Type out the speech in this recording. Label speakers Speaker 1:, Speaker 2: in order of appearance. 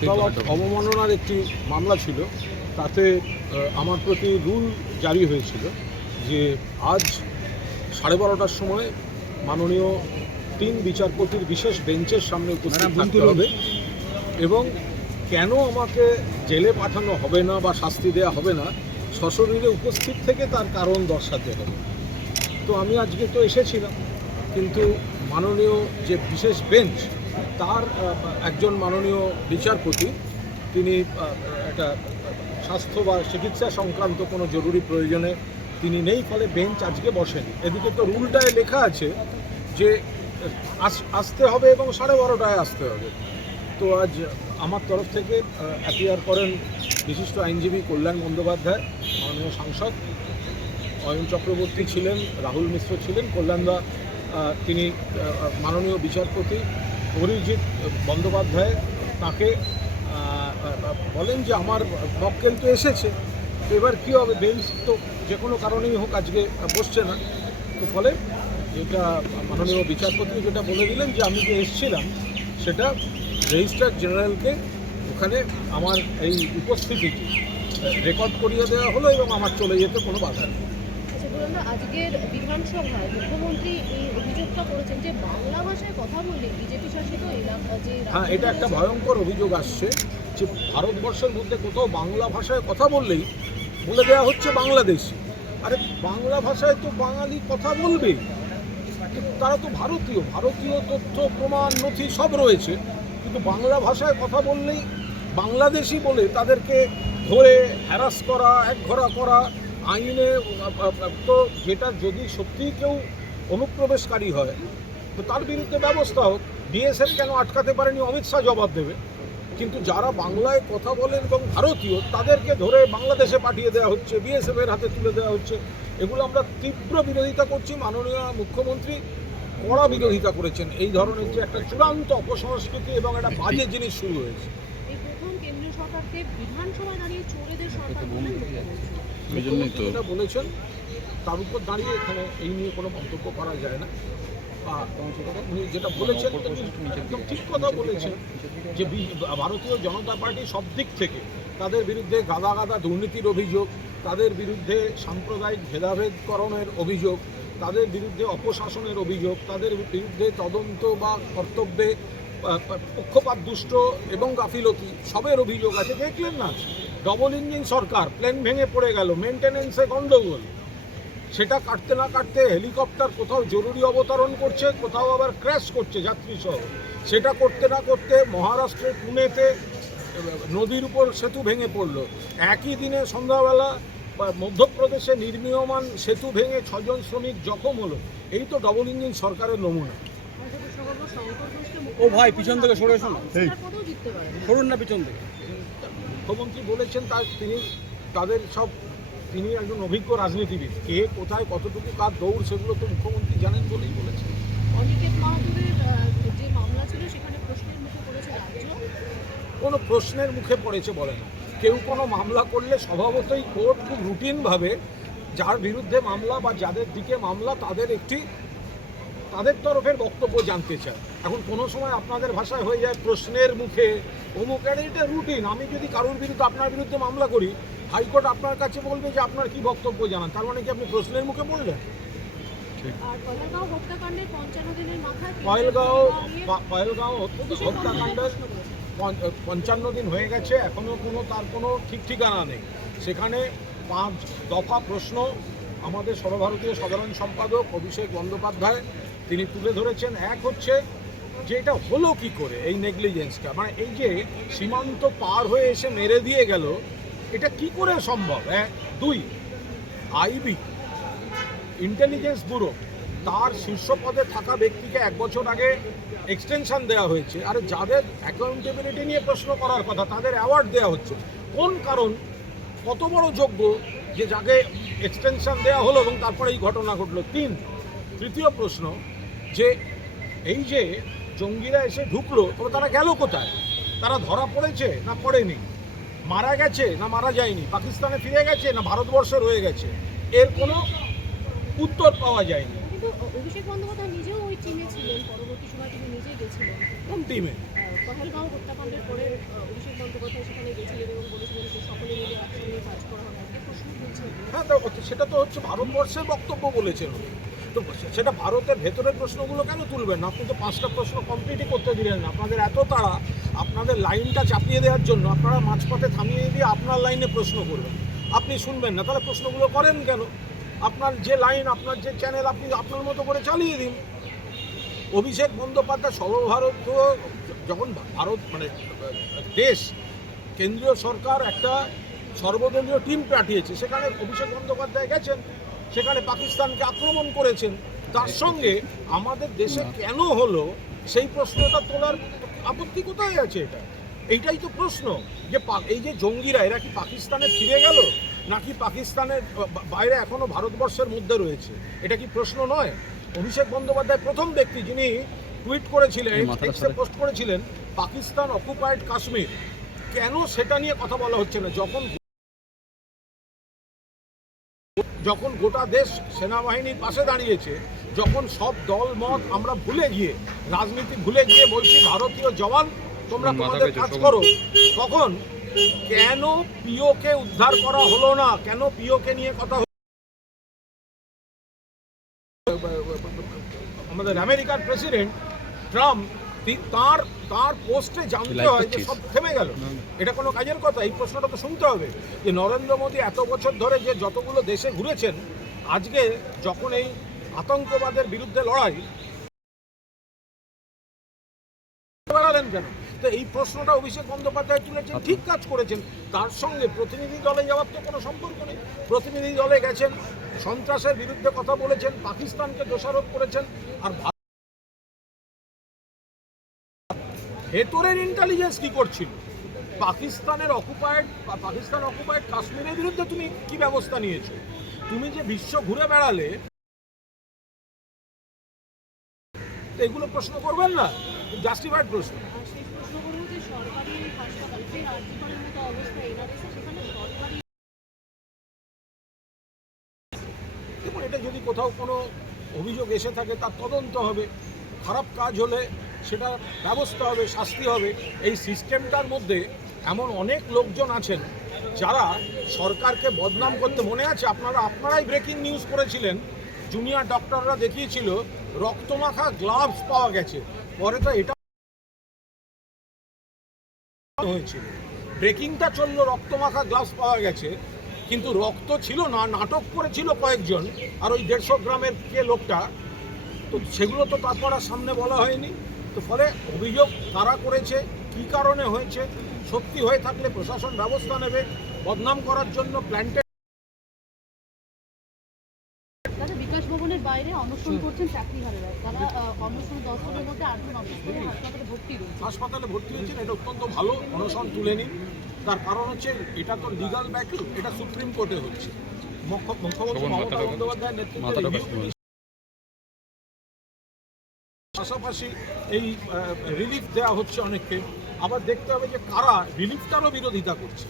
Speaker 1: আদালত অবমাননার একটি মামলা ছিল। তাতে আমার প্রতি রুল জারি হয়েছিল যে আজ সাড়ে বারোটার সময় মাননীয় তিন বিচারপতির বিশেষ বেঞ্চের সামনে উপস্থিত থাকতে হবে এবং কেন আমাকে জেলে পাঠানো হবে না বা শাস্তি দেওয়া হবে না সশরীরে উপস্থিত থেকে তার কারণ দর্শাতে হবে। তো আমি আজকে তো এসেছিলাম কিন্তু মাননীয় যে বিশেষ বেঞ্চ তার একজন মাননীয় বিচারপতি, তিনি একটা স্বাস্থ্য বা চিকিৎসা সংক্রান্ত কোনো জরুরি প্রয়োজনে তিনি নেই, ফলে বেঞ্চ আজকে বসেনি। এদিকে তো রুলটায় লেখা আছে যে, আস- আসতে হবে এবং সাড়ে বারোটায় আসতে হবে। তো আজ আমার তরফ থেকে অ্যাপিয়ার করেন বিশিষ্ট আইনজীবী কল্যাণ বন্দ্যোপাধ্যায়, মাননীয় সাংসদ অয়ন চক্রবর্তী ছিলেন, রাহুল মিশ্র ছিলেন কল্যাণদা তিনি মাননীয় বিচারপতি অরিজিৎ বন্দ্যোপাধ্যায় তাকে বলেন যে আমার মক্কেল তো এসেছে এবার কী হবে? বেঞ্চ তো যে কোনো কারণেই হোক আজকে বসছে না। তো ফলে যেটা মাননীয় বিচারপতি যেটা বলে দিলেন যে আমি যে এসেছিলাম, সেটা রেজিস্ট্রার জেনারেলকে ওখানে আমার এই উপস্থিতিটি রেকর্ড করিয়ে দেওয়া হলো এবং আমার চলে যেতে কোনো বাধা নেই।
Speaker 2: আজকের বিধানসভায় মুখ্যমন্ত্রী এই অভিযোগটা করেছেন যে বাংলা ভাষায় কথা বললে বিজেপি শাসিত এলাকা যে
Speaker 1: হ্যাঁ এটা একটা ভয়ঙ্কর অভিযোগ আসছে যে ভারতবর্ষের মধ্যে কোথাও বাংলা ভাষায় কথা বললেই বলে দেওয়া হচ্ছে বাংলাদেশি। আরে বাংলা ভাষায় তো বাঙালি কথা বলবে তারা তো ভারতীয়। ভারতীয় তথ্য প্রমাণ নথি সব রয়েছে। কিন্তু বাংলা ভাষায় কথা বললেই বাংলাদেশি বলে তাদেরকে ধরে হ্যারাস করা একঘরা করা আইনে, তো যেটা যদি সত্যিই কেউ অনুপ্রবেশকারী হয়, তো তার বিরুদ্ধে ব্যবস্থা হোক। বিএসএফ কেন আটকাতে পারেনি? অমিত শাহ জবাব দেবে। কিন্তু যারা বাংলায় কথা বলেন এবং ভারতীয়, তাদেরকে ধরে বাংলাদেশে পাঠিয়ে দেওয়া হচ্ছে, বিএসএফ এর হাতে তুলে দেওয়া হচ্ছে। এগুলো আমরা তীব্র বিরোধিতা করছি। মাননীয় মুখ্যমন্ত্রী কড়া বিরোধিতা করেছেন। এই ধরনের যে একটা চূড়ান্ত অপসংস্কৃতি এবং একটা বাজে জিনিস শুরু হয়েছে।
Speaker 2: এই প্রথম কেন্দ্রীয় সরকারকে বিধানসভায় দাঁড়িয়ে চোরেদের সরকার
Speaker 1: যেটা বলেছেন তার উপর দাঁড়িয়ে এখানে এই নিয়ে কোনো মন্তব্য করা যায় না। উনি যেটা বলেছেন একদম ঠিক কথা বলেছেন। যে ভারতীয় জনতা পার্টি সব দিক থেকে তাদের বিরুদ্ধে গাদা গাদা দুর্নীতির অভিযোগ তাদের বিরুদ্ধে সাম্প্রদায়িক ভেদাভেদকরণের অভিযোগ তাদের বিরুদ্ধে অপশাসনের অভিযোগ তাদের বিরুদ্ধে তদন্ত বা কর্তব্যে পক্ষপাত দুষ্ট এবং গাফিলতি সবের অভিযোগ আছে দেখলেন না ডবল ইঞ্জিন সরকার প্লেন ভেঙে পড়ে গেল মেনটেনেন্সে গন্ডগোল। সেটা কাটতে না কাটতে হেলিকপ্টার কোথাও জরুরি অবতরণ করছে কোথাও আবার ক্র্যাশ করছে যাত্রী সহ। সেটা করতে না করতে মহারাষ্ট্রের পুনেতে নদীর উপর সেতু ভেঙে পড়ল। একই দিনে সন্ধ্যাবেলা মধ্যপ্রদেশে নির্মীয়মান সেতু ভেঙে ছজন শ্রমিক জখম হলো। এই তো ডবল ইঞ্জিন সরকারের নমুনা।
Speaker 3: ও ভাই, পিছন থেকে সরে এসো। না। এই।
Speaker 2: পদেও জিততে পারে
Speaker 3: সরুন না পিছন থেকে।
Speaker 1: মুখ্যমন্ত্রী বলেছেন তার তিনি তাদের সব তিনি একজন অভিজ্ঞ রাজনীতিবিদ। কে কোথায় কতটুকু কার দৌড় সেগুলো তো মুখ্যমন্ত্রী জানেন বলেই বলেছেন।
Speaker 2: অনিকেত মাহাতুরের যে মামলা ছিল সেখানে প্রশ্নের মুখে পড়েছে রাজ্য?
Speaker 1: কোনো প্রশ্নের মুখে পড়েছে বলে না। কেউ কোনো মামলা করলে স্বভাবতই কোর্ট খুব রুটিনভাবে যার বিরুদ্ধে মামলা বা যাদের দিকে মামলা তাদের একটি তাদের তরফের বক্তব্য জানতে চায় এখন কোনো সময় আপনাদের ভাষায় হয়ে যায় প্রশ্নের মুখে অমুক এটা রুটিন আমি যদি কারোর বিরুদ্ধে আপনার বিরুদ্ধে মামলা করি হাইকোর্ট আপনার কাছে বলবে যে আপনার কি বক্তব্য জানান? তার মানে কি আপনি প্রশ্নের মুখে
Speaker 2: কলাগাঁও হত্যাকাণ্ডের
Speaker 1: পয়েলগাঁও পয়েলগাঁও পঞ্চান্ন দিন হয়ে গেছে এখনও কোনো তার কোনো ঠিক ঠিকানা নেই। সেখানে পাঁচ দফা প্রশ্ন আমাদের সর্বভারতীয় সাধারণ সম্পাদক অভিষেক বন্দ্যোপাধ্যায় তিনি তুলে ধরেছেন, এক হচ্ছে যে এটা হলো কি করে এই নেগলিজেন্সটা মানে এই যে সীমান্ত পার হয়ে এসে মেরে দিয়ে গেল, এটা কি করে সম্ভব এক দুই, আইবি ইন্টেলিজেন্স ব্যুরো, তার শীর্ষ পদে থাকা ব্যক্তিকে এক বছর আগে এক্সটেনশন দেওয়া হয়েছে। আর যাদের অ্যাকাউন্টেবিলিটি নিয়ে প্রশ্ন করার কথা, তাদের অ্যাওয়ার্ড দেওয়া হচ্ছে। কোন কারণ, কত বড় যোগ্য যে যাকে এক্সটেনশন দেওয়া হলো এবং তারপরে এই ঘটনা ঘটলো? তিন, তৃতীয় প্রশ্ন যে এই যে জঙ্গিরা এসে ঢুকলো তবে তারা গেল কোথায়? তারা ধরা পড়েছে না পড়েনি? মারা গেছে না মারা যায়নি? পাকিস্তানে ফিরে গেছে না ভারতবর্ষে রয়ে গেছে? এর কোনো উত্তর পাওয়া যায়নি।
Speaker 2: কিন্তু অভিষেক বন্দ্যোপাধ্যায় নিজেও ওই টিমে ছিলেন পরবর্তী সময় তিনি নিজেই গেছিলেন।
Speaker 1: কোন টিমে
Speaker 2: আহ, হত্যাকাণ্ডের পরে অভিষেক বন্দ্যোপাধ্যায় সেখানে গেছিলেন এবং বলেছিলেন যে সকলে মিলে একসঙ্গে কাজ করা হবে। আজকে প্রশ্ন তুলছে
Speaker 1: হ্যাঁ সেটা তো হচ্ছে ভারতবর্ষের বক্তব্য বলেছেন। তো সেটা ভারতের ভেতরের প্রশ্নগুলো কেন তুলবেন না? আপনি তো পাঁচটা প্রশ্ন কমপ্লিটই করতে দিলেন না। আপনাদের এত তাড়া, আপনাদের লাইনটা চাপিয়ে দেওয়ার জন্য আপনারা মাঝপথে থামিয়ে দিয়ে আপনার লাইনে প্রশ্ন করবেন। আপনি শুনবেন না, তাহলে প্রশ্নগুলো করেন কেন? আপনার যে লাইন, আপনার যে চ্যানেল আপনি আপনার মতো করে চালিয়ে দিন। অভিষেক বন্দ্যোপাধ্যায় সর্বভারতীয়, যখন ভারত মানে দেশ, কেন্দ্রীয় সরকার একটা সর্বদলীয় টিম পাঠিয়েছে, সেখানে অভিষেক বন্দ্যোপাধ্যায় গেছেন। সেখানে পাকিস্তানকে আক্রমণ করেছেন। তার সঙ্গে আমাদের দেশে কেন হলো? সেই প্রশ্নটা তোলার আপত্তি কোথায় আছে এটা? এইটাই তো প্রশ্ন। যে এই যে জঙ্গিরা এরা কি পাকিস্তানে ফিরে গেল? নাকি পাকিস্তানের বাইরে এখনও ভারতবর্ষের মধ্যে রয়েছে? এটা কি প্রশ্ন নয়? অভিষেক বন্দ্যোপাধ্যায় প্রথম ব্যক্তি যিনি টুইট করেছিলেন পোস্ট করেছিলেন পাকিস্তান অকুপায়েড কাশ্মীর। কেন সেটা নিয়ে কথা বলা হচ্ছে না? যখন যখন গোটা দেশ সেনাবাহিনীর পাশে দাঁড়িয়েছে যখন সব দল মত আমরা ভুলে গিয়ে রাজনীতি ভুলে গিয়ে বলছি ভারতীয় জওয়ান তোমরা তোমাদের কাজ করো। তখন কেন পিওকে উদ্ধার করা হলো না? কেন পিওকে নিয়ে কথা হলো? আমাদের আমেরিকার প্রেসিডেন্ট ট্রাম্প তার তার পোস্টে জানতে হয় যে সব থেমে গেল। এটা কোনো কাজের কথা? এই প্রশ্নটা তো শুনতে হবে যে নরেন্দ্র মোদী এত বছর ধরে যে যতগুলো দেশে ঘুরেছেন আজকে যখন এই আতঙ্কবাদের বিরুদ্ধে লড়াই বেড়ালেন কেন? তো এই প্রশ্নটা অভিষেক বন্দ্যোপাধ্যায় তুলেছেন ঠিক কাজ করেছেন। তার সঙ্গে প্রতিনিধি দলে যাওয়ার তো কোনো সম্পর্ক নেই। প্রতিনিধি দলে গেছেন সন্ত্রাসের বিরুদ্ধে কথা বলেছেন পাকিস্তানকে দোষারোপ করেছেন আর ভেতরের ইন্টেলিজেন্স কি করছিল? পাকিস্তানের অকুপায়েড পাকিস্তান অকুপায়েড কাশ্মীরের বিরুদ্ধে তুমি কি ব্যবস্থা নিয়েছো? তুমি যে বিশ্ব ঘুরে বেড়ালে তো এগুলো প্রশ্ন করবেন না? জাস্টিফাইড প্রশ্ন। দেখুন এটা যদি কোথাও কোনো অভিযোগ এসে থাকে তার তদন্ত হবে। খারাপ কাজ হলে সেটা ব্যবস্থা হবে, শাস্তি হবে। এই সিস্টেমটার মধ্যে এমন অনেক লোকজন আছেন যারা সরকারকে বদনাম করতে মনে আছে। আপনারা, আপনারাই ব্রেকিং নিউজ করেছিলেন। জুনিয়র ডক্টররা দেখিয়েছিল, রক্তমাখা গ্লাভস পাওয়া গেছে। পরে তো এটা হয়েছিল ব্রেকিংটা চলল, রক্তমাখা গ্লাভস পাওয়া গেছে। কিন্তু রক্ত ছিল না, নাটক করেছিল কয়েকজন। আর ওই দেড়শো গ্রামের কে লোকটা, তো সেগুলো তো তারপর আর সামনে বলা হয়নি। তো ফলে অভিযোগ কারা করেছে কি কারণে হয়েছে সত্যি হয়ে থাকলে প্রশাসন ব্যবস্থা নেবে বদনাম করার জন্য প্ল্যান্টেড
Speaker 2: বিকাশ ভবনের বাইরে অনশন করছেন চাকরিহারেরা তারা অনশন দশ দিনের মধ্যে আটজন অসুস্থ হাসপাতালে ভর্তি রয়েছে।
Speaker 1: হাসপাতালে ভর্তি হয়েছেন এটা অত্যন্ত ভালো অনশন তুলে নিন। তার কারণ হচ্ছে এটা তো লিগাল ব্যাটল এটা সুপ্রিম কোর্টে হচ্ছে। মুখ্য- মুখ্যমন্ত্রী মমতা বন্দ্যোপাধ্যায়ের নেতৃত্বে পাশাপাশি এই রিলিফ দেওয়া হচ্ছে অনেককে। আবার দেখতে হবে যে কারা রিলিফটারও বিরোধিতা করছে।